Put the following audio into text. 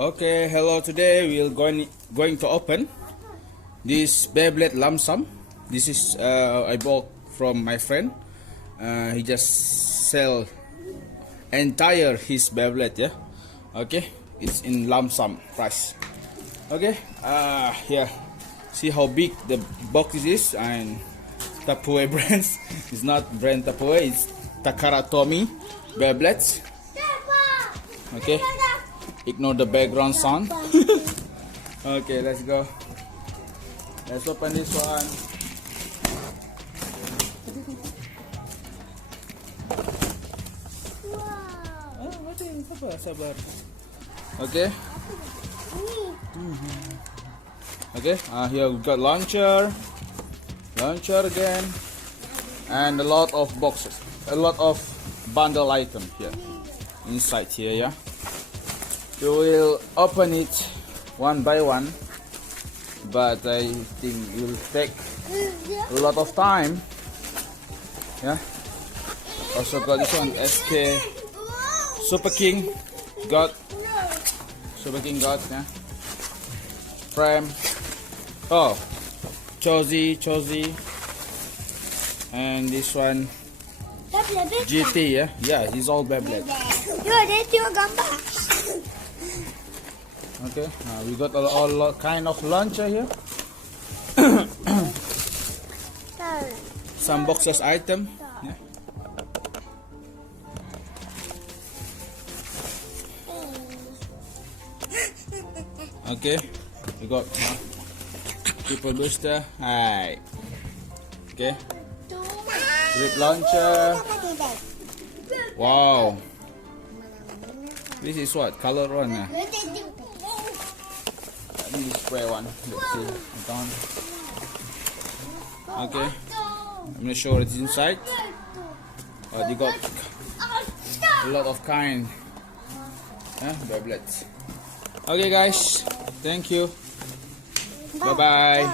Okay, hello. Today we're going to open this Beyblade Lumpsum. This is I bought from my friend. He just sell entire his Beyblade, yeah. Okay, it's in Lumpsum price. Okay, here, see how big the box is, and Tupperware brands. It's not brand Tupperware, it's Takara Tomy Beyblades. Okay, ignore the background sound. Okay, let's go. Let's open this one. Sabar. Okay. Okay, here we got launcher again, and a lot of boxes, a lot of bundle item here inside here, yeah. You will open it one by one, but I think it will take a lot of time, yeah. Also got this one, SK Super King got, yeah. Frame, oh, Chozy, and this one GT, yeah. Yeah, he's all Beyblade. Okay, we got all kind of launcher here. Some boxes item, yeah. Okay, we got triple booster. Hi. Okay, grip launcher. Wow, this is what color one? Let me spray one. Let's see. Down. Okay, I'm not sure it's inside. They got a lot of kind. Beyblades. Okay, guys. Thank you. Bye bye.